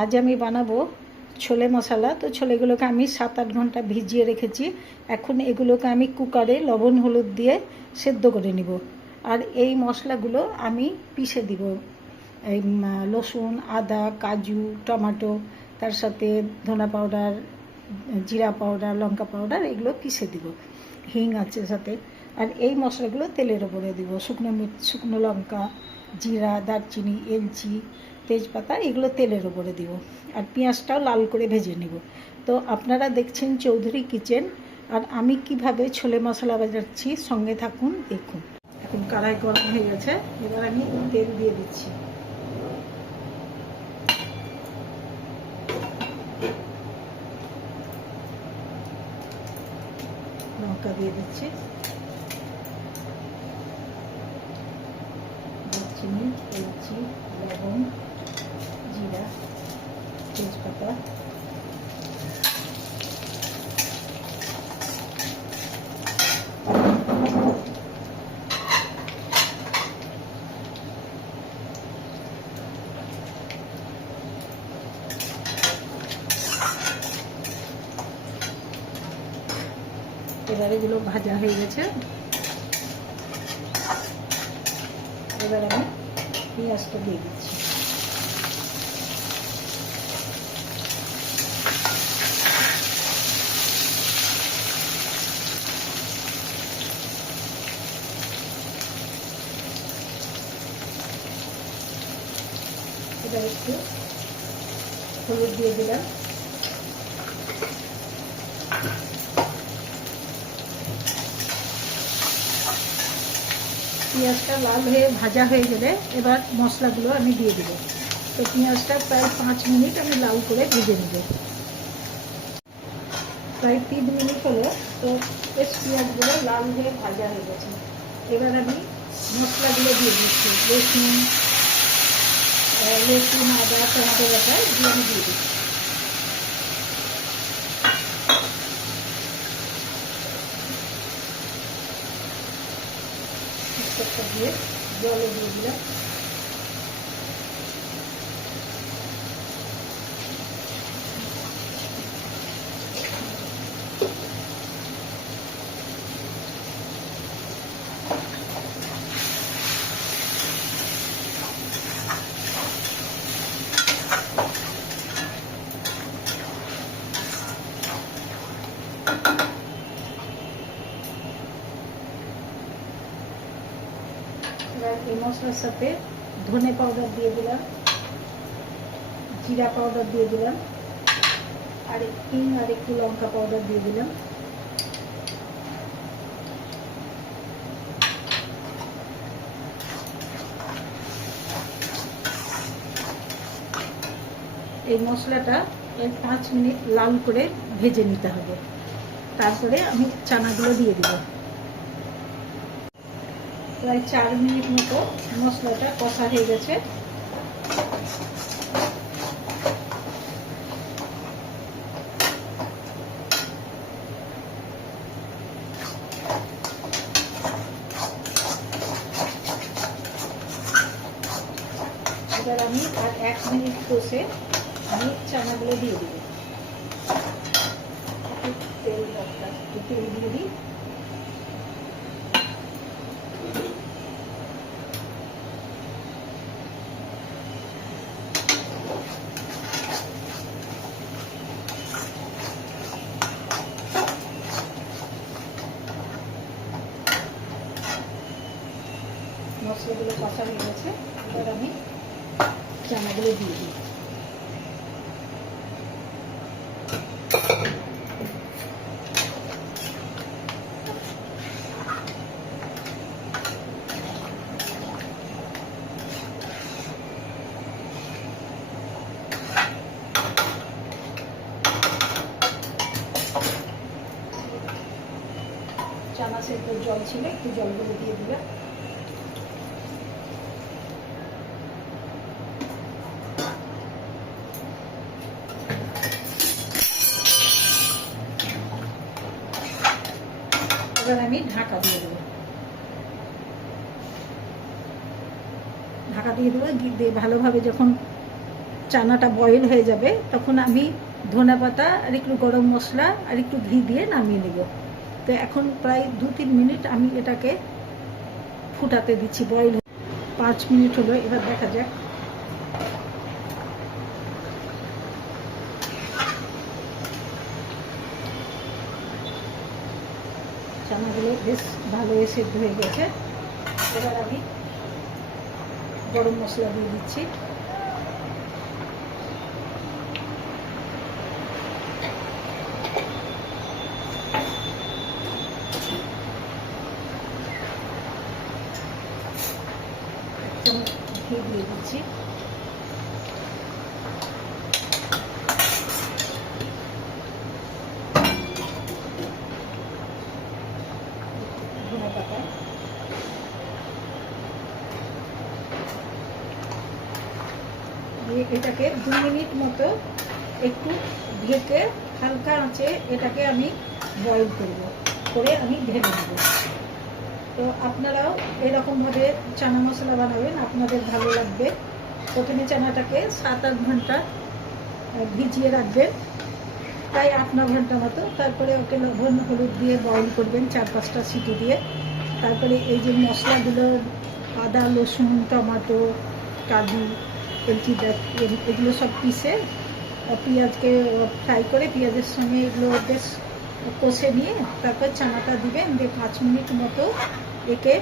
আজ আমি বানাবো ছোলে মশলা। তো ছোলেগুলোকে আমি 7-8 ঘন্টা ভিজিয়ে রেখেছি। এখন এগুলোকে আমি কুকারে লবণ হলুদ দিয়ে সেদ্ধ করে নিব। আর এই মশলাগুলো আমি পিষে দিব। এই রসুন, আদা, কাজু, টমেটো, তার সাথে ধনা পাউডার, জিরা পাউডার, লঙ্কা পাউডার, এগুলো পিষে দিব। হিং আছে সাথে। আর এই মশলাগুলো তেলের ওপরে দিব। শুকনো লঙ্কা, জিরা, দারচিনি, এলচি, তেজপাতা, এগুলো তেলের ওপরে দিব। আর পেঁয়াজটাও লাল করে ভেজে নিব। তো আপনারা দেখছেন চৌধুরী কিচেন। আর আমি কিভাবে ছোলে মশলা বানাচ্ছি, সঙ্গে থাকুন, দেখুন। এখন কড়াই গরম হয়ে গেছে, এবার আমি তেল দিয়ে দিচ্ছি। লঙ্কা দিয়ে দিচ্ছি, দারচিনি, এলচি, লবণ, জিরা, তেজপাতা, এবার এগুলো ভাজা হয়ে গেছে। এবার আমি পেঁয়াজটা দিয়ে দিচ্ছি। এবার একটু হলুদ দিয়ে দিলাম। পেঁয়াজটা লাল হয়ে ভাজা হয়ে গেলে এবার মশলাগুলো আমি দিয়ে দেবো। তো পেঁয়াজটা প্রায় 5 মিনিট আমি লাল করে ভেজে নেব। প্রায় 3 মিনিট হলো। তো বেশ পেঁয়াজগুলো লাল হয়ে ভাজা হয়ে গেছে। এবার আমি মশলাগুলো দিয়ে দিচ্ছি। রসুন, আদা, টমেটো বাটা, এগুলো আমি দিয়ে দিচ্ছি। একটা দিয়ে জলে দিয়ে দিলাম। এই মশলার সাথে ধনে পাউডার দিয়ে দিলাম, জিরা পাউডার দিয়ে দিলাম, আর একটু লঙ্কা পাউডার দিয়ে দিলাম। এই মশলাটা 5 মিনিট লাল করে ভেজে নিতে হবে। তারপরে আমি চানাগুলো দিয়ে দিব। প্রায় 4 মিনিট মতো মশলাটা কষা হয়ে গেছে। এবার আমি আর 1 মিনিট কষে আমি চানাগুলো দিয়ে দিব। তেল দিয়ে দিই। মশলাগুলো কষা হয়ে গেছে। এবার আমি চানাগুলো দিয়ে দিই। চানা সেদ্ধ জল ছিল, একটু জলগুলো দিয়ে দিলাম। এবার আমি ঢাকা দিয়ে দেবো। ঢাকা দিয়ে দেবো। ভালোভাবে যখন চানাটা বয়েল হয়ে যাবে তখন আমি ধনেপাতা আর একটু গরম মশলা আর একটু ঘি দিয়ে নামিয়ে নেব। তো এখন প্রায় 2-3 মিনিট আমি এটাকে ফুটাতে দিচ্ছি। বয়েল 5 মিনিট হলো, এবার দেখা যাক। চানাগুলো বেশ ভালো সেদ্ধ হয়ে গেছে। এবার আমি গরম মশলা দিয়ে দিচ্ছি। ঘি দিয়ে দিচ্ছি। ধনেপাতা দিয়ে এটাকে 2 মিনিট মতো একটু ঢেকে হালকা আঁচে এটাকে আমি বয়েল করে আমি ঢেলে নেব। তো আপনারাও এরকমভাবে চানা মশলা বানাবেন, আপনাদের ভালো লাগবে। প্রথমে চানাটাকে 7-8 ঘন্টা ভিজিয়ে রাখবেন, প্রায় 8-9 ঘন্টা মতো। তারপরে ওকে লবণ হলুদ দিয়ে বয়েল করবেন 4-5টা সিটি দিয়ে। তারপরে এই যে মশলাগুলো আদা রসুন টমেটো কাজু এলচি এগুলো সব পিষে পেঁয়াজকে ফ্রাই করে পেঁয়াজের সঙ্গে এগুলো বেশ কষে নিয়ে তারপর চানাটা দিবেন, দিয়ে 5 মিনিট মতো একে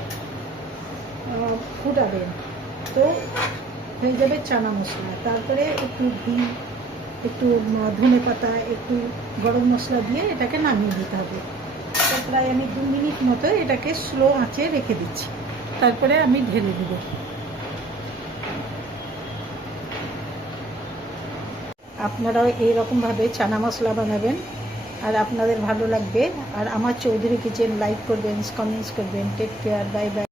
ফুটাবেন। তো হয়ে যাবে চানা মশলা। তারপরে একটু ঘি একটু ধনেপাতা একটু গরম মশলা দিয়ে এটাকে নামিয়ে দিতে হবে। তো প্রায় আমি 2 মিনিট মতো এটাকে স্লো আঁচে রেখে দিচ্ছি, তারপরে আমি ঢেলে দেব। আপনারাও এইরকমভাবে চানা মশলা বানাবেন আর আপনাদের ভালো লাগবে। আর আমার চৌধুরী কিচেন লাইক করবেন, কমেন্টস করবেন। Take care, bye by.